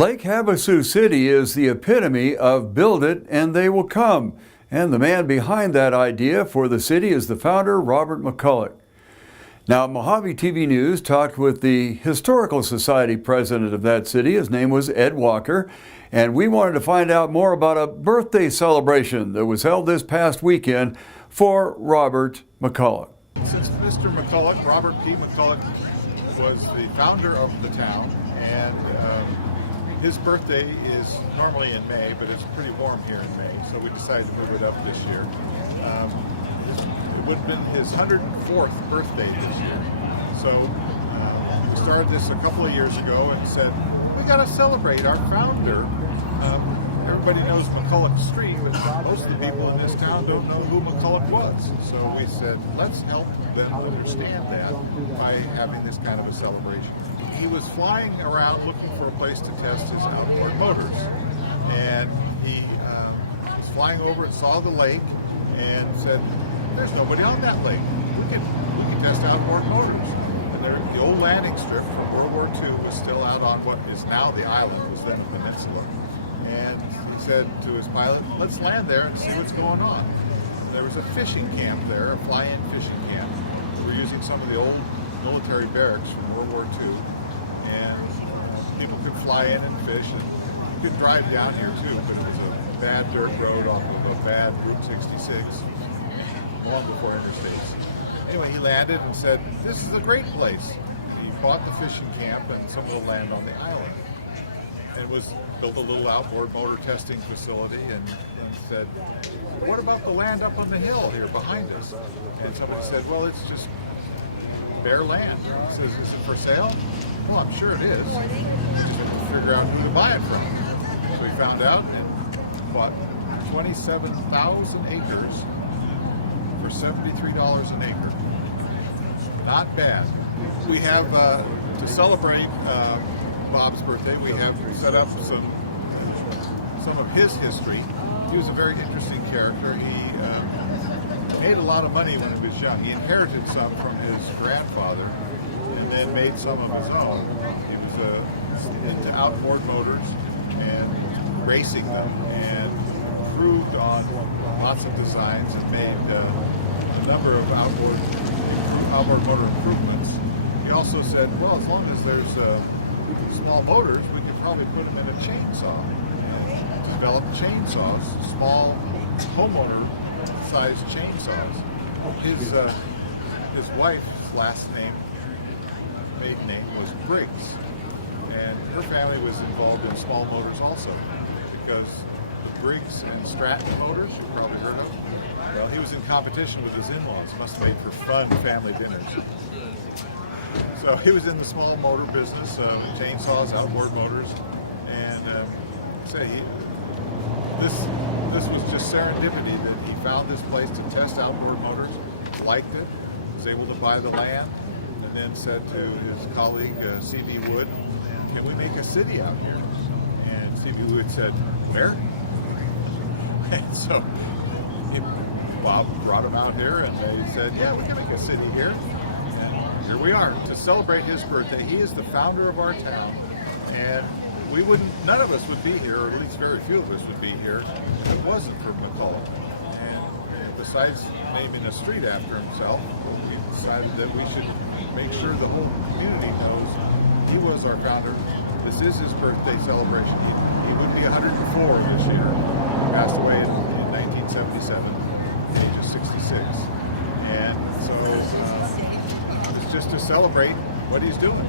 Lake Havasu City is the epitome of build it and they will come. And the man behind that idea for the city is the founder, Robert McCullough. Now, Mohave TV News talked with the Historical Society president of that city. His name was Ed Walker. And we wanted to find out more about a birthday celebration that was held this past weekend for Robert McCullough. Since Mr. McCullough, Robert P. McCullough, was the founder of the town, and his birthday is normally in May, but it's pretty warm here in May, so we decided to move it up this year. It would have been his 104th birthday this year. So we started this a couple of years ago and said, we got to celebrate our founder. Everybody knows McCullough Street, but most of the people in this town don't know who McCullough was. So we said, let's help them understand that by having this kind of a celebration. He was flying around looking for a place to test his outboard motors. And he was flying over and saw the lake and said, there's nobody on that lake. We can test outboard motors. And the old landing strip from World War II was still out on what is now the island, was then a peninsula. And he said to his pilot, let's land there and see what's going on. There was a fishing camp there, a fly-in fishing camp. We were using some of the old military barracks from World War II. And people could fly in and fish. And you could drive down here too, but it was a bad dirt road off of a bad Route 66, long before interstates. Anyway, he landed and said, this is a great place. He bought the fishing camp and some will land on the island. And built a little outboard motor testing facility and said, what about the land up on the hill here behind us? And somebody said, well, it's just bare land. He says, is it for sale? Well, I'm sure it is. Just have to figure out who to buy it from. So we found out and bought 27,000 acres for $73 an acre. Not bad. We have, to celebrate Bob's birthday, we have set up some of his history. He was a very interesting character. He made a lot of money when he was young. He inherited some from his grandfather and then made some of his own. He was into outboard motors and racing them and improved on lots of designs and made a number of outboard motor improvements. He also said, well, as long as there's small motors, we could probably put them in a chainsaw. Develop chainsaws, small homeowner-sized chainsaws. His wife's last name, maiden name, was Briggs, and her family was involved in small motors also, because the Briggs and Stratton motors, you've probably heard of. Well, he was in competition with his in-laws. Must have made for fun family dinners. So he was in the small motor business, chainsaws, outboard motors, and this was just serendipity that he found this place to test outboard motors, liked it, was able to buy the land, and then said to his colleague C.B. Wood, can we make a city out here? And C.B. Wood said, where? And so Bob brought him out here and they said, yeah, we can make a city here. Here we are to celebrate his birthday. He is the founder of our town, and none of us would be here, or at least very few of us would be here, if it wasn't for McCullough. And besides naming a street after himself, we decided that we should make sure the whole community knows he was our founder. This is his birthday celebration. He would be 104 this year. He passed away in 1977, at the age of 66. And so just to celebrate what he's doing.